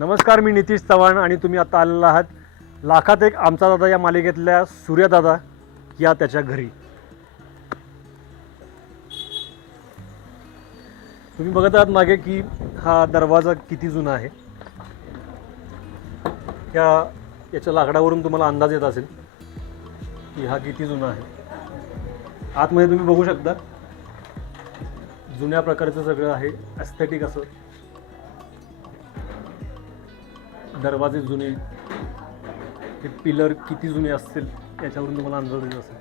नमस्कार, मी नितीश चव्हाण आणि तुम्ही आता आलेला आहात लाखात एक आमचा दादा या मालिकेतल्या सूर्यदादा या त्याच्या घरी. तुम्ही बघत आहात मागे की हा दरवाजा किती जुना आहे. याच्या लाकडावरून तुम्हाला अंदाज येत असेल की हा किती जुना आहे. आतमध्ये तुम्ही बघू शकता जुन्या प्रकारचं सगळं आहे, एस्थेटिक असं. दरवाजे जुने, हे पिलर किती जुने असतील याच्यावरून तुम्हाला अंदाज येत असेल.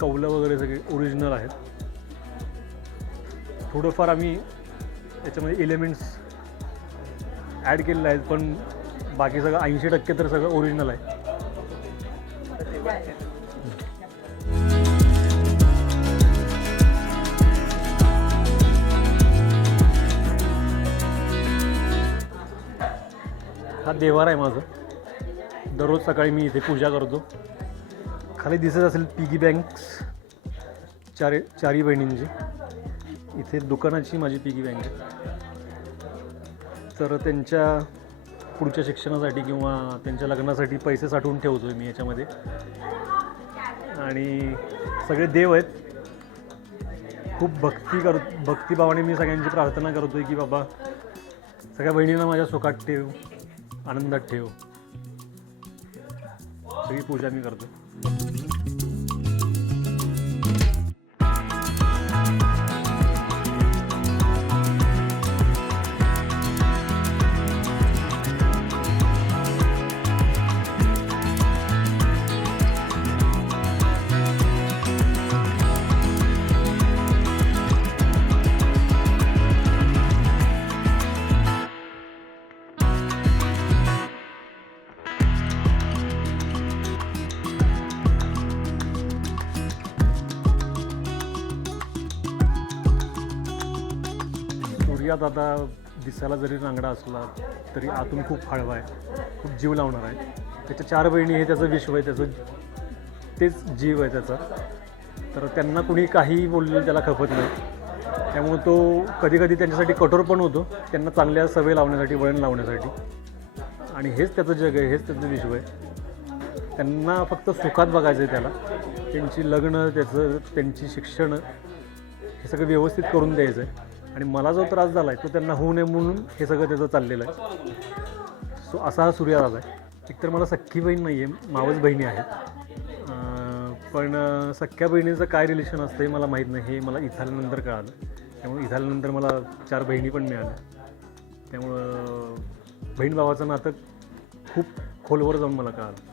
कौलं वगैरे सगळे ओरिजिनल आहेत. थोडंफार आम्ही याच्यामध्ये एलिमेंट्स ॲड केलेले आहेत, पण बाकी सगळं 80% तर सगळं ओरिजिनल आहे. हा देवार आहे माझं. दररोज सकाळी मी इथे पूजा करतो. खाली दिसत असेल पिगी बँक्स, चारी बहिणींची. इथे दुकानाची माझी पिगी बँक आहे. तर त्यांच्या पुढच्या शिक्षणासाठी किंवा त्यांच्या लग्नासाठी पैसे साठवून ठेवतो आहे मी याच्यामध्ये. आणि सगळे देव आहेत. खूप भक्तिभावाने मी सगळ्यांची प्रार्थना करतो आहे की बाबा सगळ्या बहिणींना माझ्या सुखात ठेव, आनंदात ठेव. सगळी पूजा मी करतो. सूर्यदादा दिसायला जरी रांगडा असला तरी आतून खूप हळवा आहे, खूप जीव लावणार आहे. त्याच्या 4 बहिणी हे त्याचं विश्व आहे, तेच जीव आहे त्याचा. तर त्यांना कुणी काहीही बोललेलं त्याला खपत नाही. त्यामुळे तो कधीकधी त्यांच्यासाठी कठोर पण होतो, त्यांना चांगल्या सवय लावण्यासाठी, वळण लावण्यासाठी. आणि हेच त्याचं जग आहे, हेच त्याचं विश्व आहे. त्यांना फक्त सुखात बघायचं आहे त्याला. त्यांची लग्न, त्यांची शिक्षण हे सगळं व्यवस्थित करून द्यायचं आहे. आणि मला जो त्रास झाला आहे तो त्यांना होऊ नये म्हणून हे सगळं त्याचं चाललेलं आहे. सो असा हा सूर्यदादा आहे. एकतर मला सख्खी बहीण नाही आहे, मावस बहिणी आहेत. पण सख्ख्या बहिणीचं काय रिलेशन असतं हे मला माहीत नाही. हे मला इथं आल्यानंतर कळालं. त्यामुळे इथं आल्यानंतर मला 4 बहिणी पण मिळाल्या. त्यामुळं बहीण भावाचं नातं खूप खोलवर जाऊन मला कळालं.